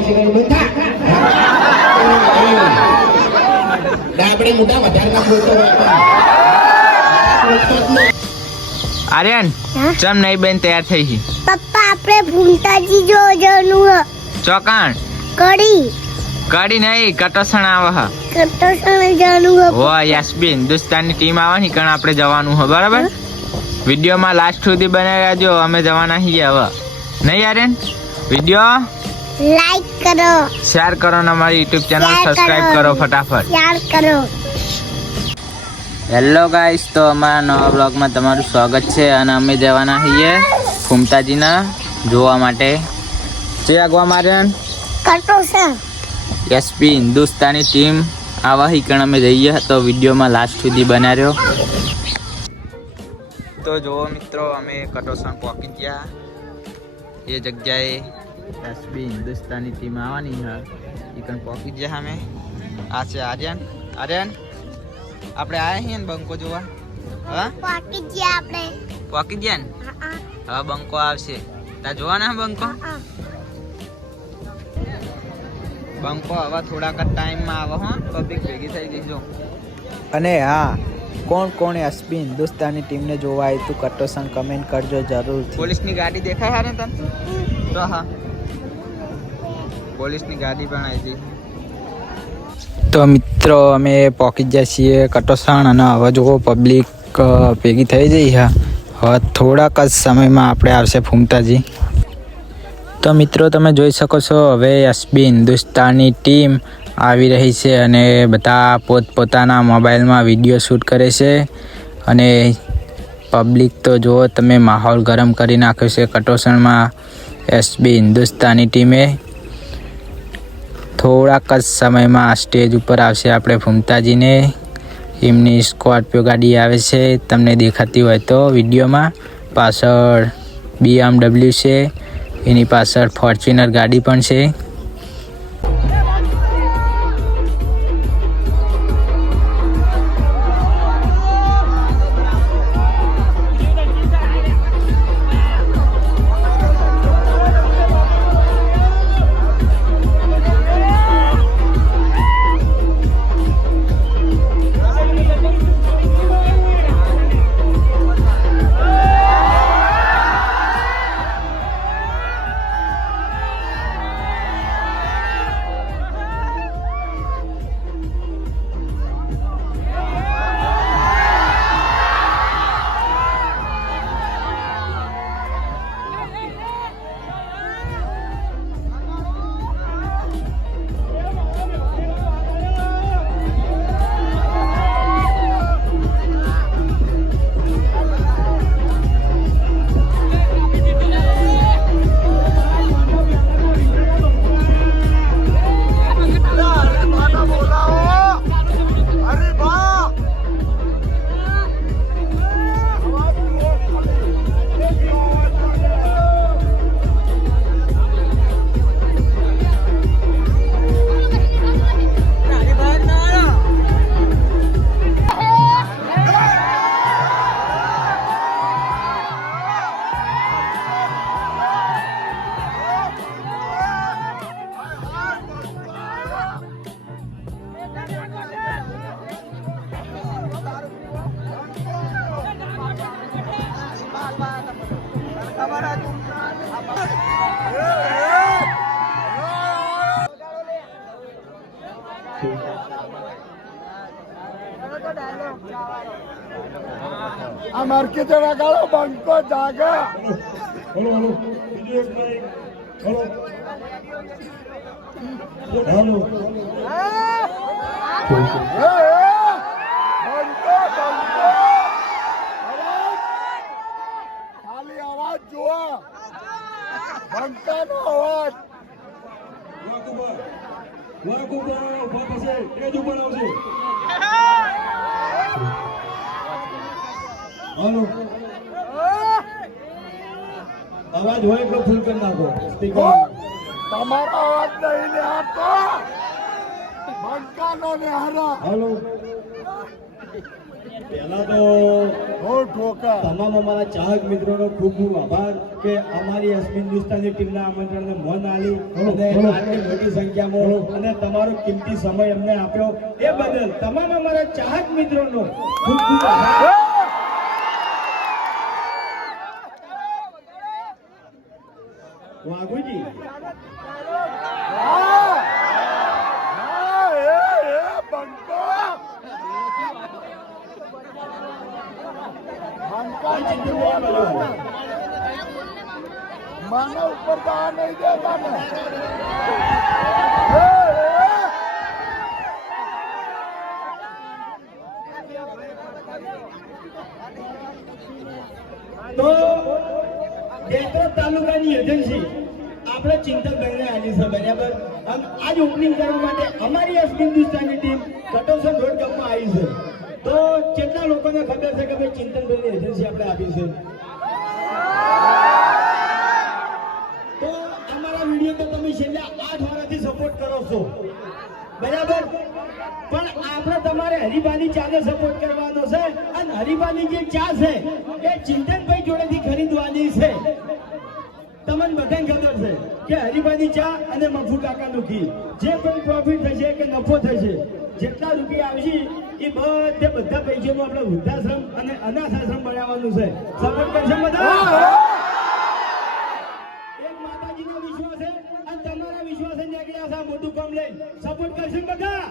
એક સેકન્ડ બેઠા આપણે મોટા વધારે ના બોલતો આર્યન ચમ નહીં બેન તૈયાર થઈ ગઈ પપ્પા આપણે ભૂમતાજી જોવાનું હ ચોકાણ કડી નહીં કટોસણ આવે હ કટોસણ જવાનું હ ઓ યશબી હિન્દુસ્તાનની ટીમ આવવાની કણ આપણે જવાનું હ બરાબર વિડીયોમાં લાસ્ટ સુધી બનાવી રહેજો અમે જવાના છીએ હવે નહીં આર્યન વિડીયો લાઈક કરો શેર કરો અને અમારી યુટ્યુબ ચેનલ સબસ્ક્રાઇબ કરો ફટાફટ શેર કરો હેલો ગાઈસ તો અમારા નવા બ્લોગમાં તમારું સ્વાગત છે અને અમે જવાના છીએ ફૂમતાજીના જોવા માટે જે આગવા માર્યન કટોસણ એસપી હિન્દુસ્તાની ટીમ આવા હિકણ અમે જઈએ તો વિડીયોમાં લાસ્ટ સુધી બનાવ્યો તો જુઓ મિત્રો અમે કટોસણ પહોંચી ગયા એ જગ્યાએ એસપી હિન્દુસ્તાની ટીમ આવવાની છે હિકણ પહોંચી ગયા અમે આ છે આર્યન આપણે આયા છીએ ને બંકો જોવા હા પાકી ગયા આપણે પહોંચી ગયા ને હવે બંકો આવશે તા જોવાના બંકો હવે થોડાક ટાઈમમાં આવે હો પબ્લિક ભેગી થઈ ગઈ જો અને હા કોણ એસપી હિન્દુસ્તાની ટીમને જોવા આવ્યું તું કટોસણ કમેન્ટ કરજો જરૂરથી પોલીસની ગાડી દેખાય હારે તને તો હા પોલીસની ગાડી પણ આવી હતી તો મિત્રો અમે પહોંચી ગયા છીએ કટોસણ અને હવે જુઓ પબ્લિક ભેગી થઈ જઈ છે હવે થોડાક જ સમયમાં આપણે આવશે ફૂમતાજી તો મિત્રો તમે જોઈ શકો છો હવે એસબી હિન્દુસ્તાની ટીમ આવી રહી છે અને બધા પોતપોતાના મોબાઈલમાં વિડીયો શૂટ કરે છે અને પબ્લિક તો જુઓ તમે માહોલ ગરમ કરી નાખ્યો છે કટોસણમાં એસબી હિન્દુસ્તાની ટીમે થોડાક જ સમયમાં સ્ટેજ ઉપર આવશે આપણે ફૂમતાજીને એમની સ્કોર્પિયો ગાડી આવે છે તમને દેખાતી હોય તો વિડીયોમાં પાછળ BMW છે એની પાછળ ફોર્ચ્યુનર ગાડી પણ છે આ માર્કેટ લગાડો બંકો જાગા હેલો બીજું એક ભાઈ હેલો હેલો બંકો ખાલી અવાજ જોવા બંકાનો અવાજ વાકુબા ઉભા થશે તેજ ઉપર આવશે હાલો અવાજ હોય તો ફૂલ કરી નાખો સ્પીકર તમારો અવાજ નહીં ને આપો બંકાનો ને હારા હાલો પહેલા તો હો ઠોકા તમામ અમારા ચાહક મિત્રોનો ખૂબ ખૂબ આભાર કે અમારી અશ્વિન હિન્દુસ્તાની ટીમના આમંત્રણને મન આલી અને આટલી મોટી સંખ્યામાં અને તમારો કિંમતી સમય અમને આપ્યો એ બદલ તમામ અમારા ચાહક મિત્રોનો ખૂબ ખૂબ આભાર. વાઘુજી બંકો માના ઉપર તો આ નહીં દેતા ને તો બેતોડ તાલુકાની એજન્સી આપણે ચિંતનભાઈને આલી છે બરાબર. અને આજ ઓપનિંગ કરવા માટે અમારી અશ્વિન હિન્દુસ્તાની ટીમ કટોસર રોડ ગામમાં આવી છે. તો કેટલા લોકોને ખબર છે કે ભાઈ ચિંતનભાઈની એજન્સી આપણે આપી છે? તો અમારા વિડીયો તો તમે છેલ્લા 8 વર્ષથી સપોર્ટ કરો છો બરાબર. પણ આપણે તમારે હરિભાની ચાને સપોર્ટ કરવાનો છે અને હરિભાની જે ચા છે એ ચિંતનભાઈ જોડેથી ખરીદવાની છે. તમને બધાને ખબર છે કે હરિભાની ચા અને મફુ કાકાનું ઘી જે પણ પ્રોફિટ થશે કે નફો થશે જેટલા રૂપિયા આવશે એ બધા પૈસાનું આપણે વૃદ્ધાશ્રમ અને અનાથ આશ્રમ બનાવવાનું છે. સપોર્ટ કરશે બધા? એક માતાજીનો વિશ્વાસ છે અને તમારા વિશ્વાસે નીકળ્યા છે આ મોટું કામ લઈ. સપોર્ટ કરશે બધા?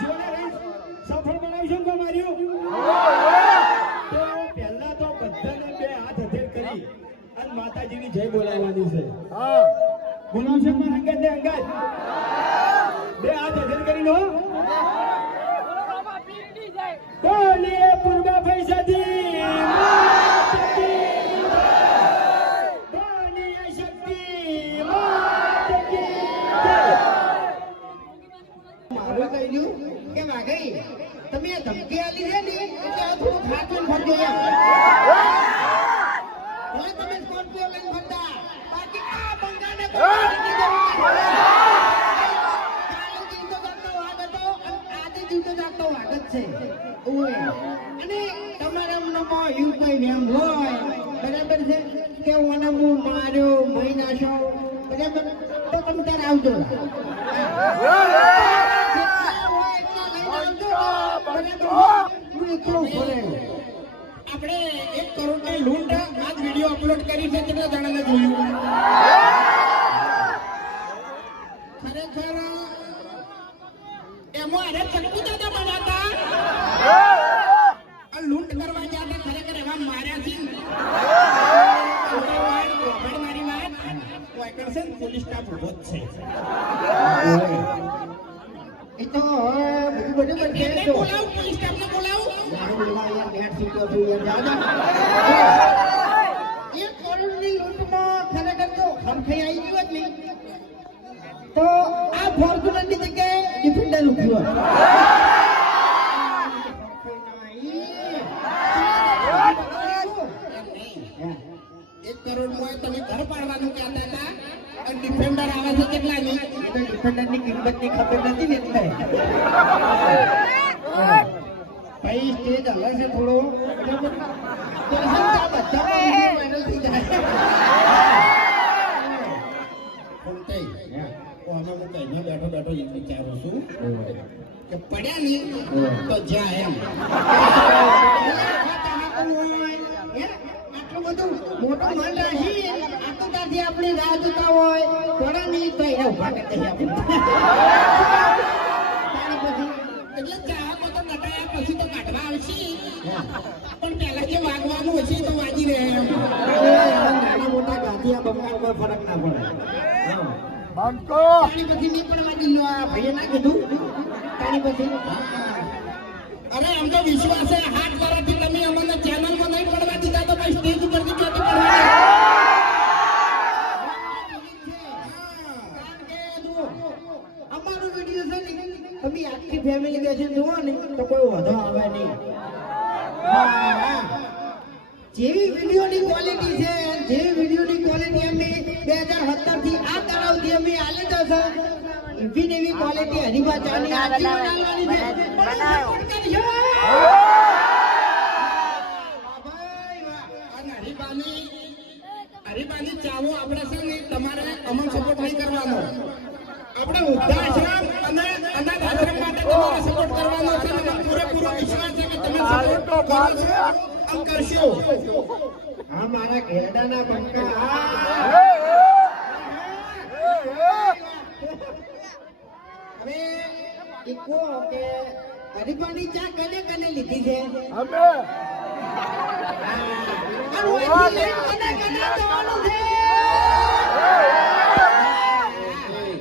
જોડે રહી સફળ બનાવશું કામ આવ્યું. તો પહેલા તો બધાને બે હાથ હથેળ કરી અને માતાજીની જય બોલાવવાની છે. બોલાવશે મારા અંગત ને અંગત બે હાથ હથેળ કરીને હો. બોલીએ પૂર્વ પૈસાથી બોલીએ શક્તિ મારું કહ્યું કે વાઘઈ તમે આ ધમકી આલી છે ને એટલે આ થોડું ખાતું ફરજો એમ. હવે તમે સ્કોર્પિયો લઈને ફરતા બાકી આ બંગાને પકડવાની જરૂર નથી. કાલે જીવતો જાગતો વાઘ હતો અને આજે જીવતો જાગતો વાઘ જ છે. ઓય અને તમારા મનમાં એવું કઈ વેમ હોય બરાબર છે કે ઓને હું માર્યો મહી નાશો બરાબર તો તમે ત્યારે આવજો. આપણે 1 કરોડની લૂંટ આજ વિડીયો અપલોડ કરી છે. કેટલા જણાને જોયું? ખરેખર એમાં અરે ચક્કુ દાદા બનાતા આ લૂંટ કરવા ગયા હતા. ખરેખર એવા માર્યા છે મારી વાત કોઈ કરશે ને પોલીસ સ્ટાફ ઉભો જ છે. એ તો બધું બોલાવું પોલીસ સ્ટાફને બોલાવું. 1 કરોડની લૂંટમાં ખરેખર તો હરખાઈ આવી ગયું જ નહીં. તો આ ફોર્ચ્યુનરની જગ્યાએ ડિફેન્ડર ઉભ્યું એક કરોડમાં તમે ઘર પાડવાનું કહેતા હતા અને ડિફેન્ડર આવે છે કેટલાની? ડિફેન્ડરની કિંમતની ખબર નથી ને એટલે ભાઈ સ્ટેજ હલે છે થોડો વાયરલ થઈ જાય. હું કહીને બેઠો બેઠો એ વિચારું છું કે પડ્યા નહીં તો જ્યાં એમ આટલું બધું મોટું મન રાખી આતુરતાથી આપણી રાહ જોતા હોય પડ્યા નહીં તો એને ઉભા કરી દઈએ આપણે. એટલે ચાહકો તો નટાયા પછી તો કાઢવા આવશે પણ પહેલા જે વાગવાનું હશે તો વાગી રહે. નાના મોટા ગાંધિયા બંગાળ કોઈ ફરક ના પડે. બંકો તાણી પછી નહીં પડવા દીધું. આ ભાઈએ ના કીધું તાણી પછી. અરે આમ તો વિશ્વાસ છે હાથ કરવાથી તમે અમને ચેનલમાં નહીં પડવા દીધા તો ભાઈ સ્ટેજ ઉપરથી ક્યાંથી પડવા? અમારો વિડીયો છે ને તમે આખી ફેમિલી બેસીને જુઓ ને તો કોઈ વધો આવે નહીં. જેવી વિડીયોની ક્વોલિટી છે જેવી વિડીયોની ક્વોલિટી અમે 2017 થી આ તળાવથી અમે આલે તો છે એવી ને એવી ક્વોલિટી હરીફા ચાની આજી બનાવવાની છે. પણ support કરજો. વાહ ભાઈ વાહ. અને હરીફાની ચાવો આપણે છે ને તમારે અમન સપોર્ટ નહીં કરવાનો. આપણે વૃદ્ધાશ્રમ અને અનાથ આશ્રમ માટે તમારે સપોર્ટ કરવાનો છે. અને પૂરેપૂરો વિશ્વાસ છે કે તમે સપોર્ટ કરો છો આમ કરશો. હા મારા ઘેરડાના બંકા હવે ઈકો કે હરીફાની ચા કને કને લીધી છે? અમે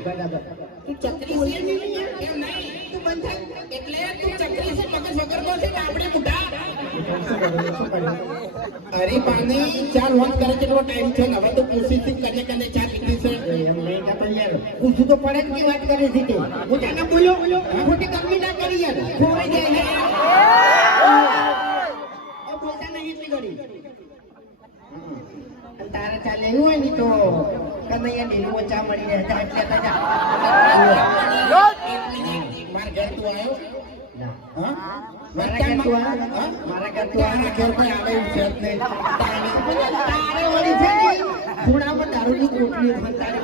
બરાબર. તું ચક્રી છે ને? કેમ નહીં? તું બંધ થાય. એટલે તું ચક્રી છે, મગજ વગરનો છે ને આપણે બુઢા. અરે પાણી ચાર વાત કરે કેટલો ટાઈમ છે ને હવે તો પૂછી કને કને ચા પીધી છે એમ નહીં કહેતા યાર. પૂછું તો પડે ને વાત કરે છે તે. હું તને બોલ્યો ખોટી કંપની ના કરી યાર. ખોવાઈ જાય યાર. બોલતા નહીં એટલી ઘડી. તારે ચાલે એવું હોય ને તો કનૈયા ડેલીમાં ચા મળી રહે ચા એટલે તાજા. મારા ઘેર તું આવ્યો? હા? મારા ઘેર તું આવ્યો? મારા ઘેર તું આવ્યો? ઘેર કોઈ આવે એવું છે જ નહીં. તારે વળી છે ને ખૂણામાં દારૂની કોટલી છે તારે.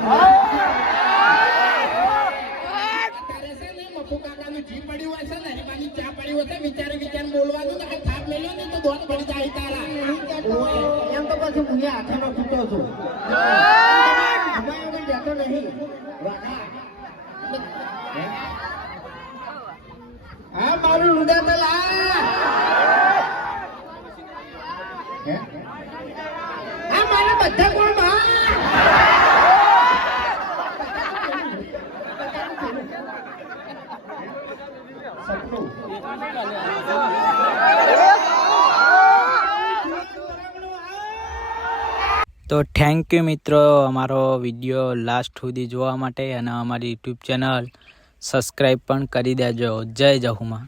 તારે છે ને મફુ કાકાનું જી પડ્યું હોય છે ને હરીફાની ચા પડી હોય છે વિચારે બોલવાનું તો થાપ મેલ્યો ને તો દોત પડી જાય તારા. એમ તો પછી હું હાથનો છૂટો છું. જતો નહીં. હા મારું રુદા તો લા. હા મારા બધા કોણ તો થેન્ક યુ મિત્રો અમારો વિડીયો લાસ્ટ સુધી જોવા માટે અને અમારી યુટ્યુબ ચેનલ સબસ્ક્રાઈબ પણ કરી દેજો. જય જહુમાં.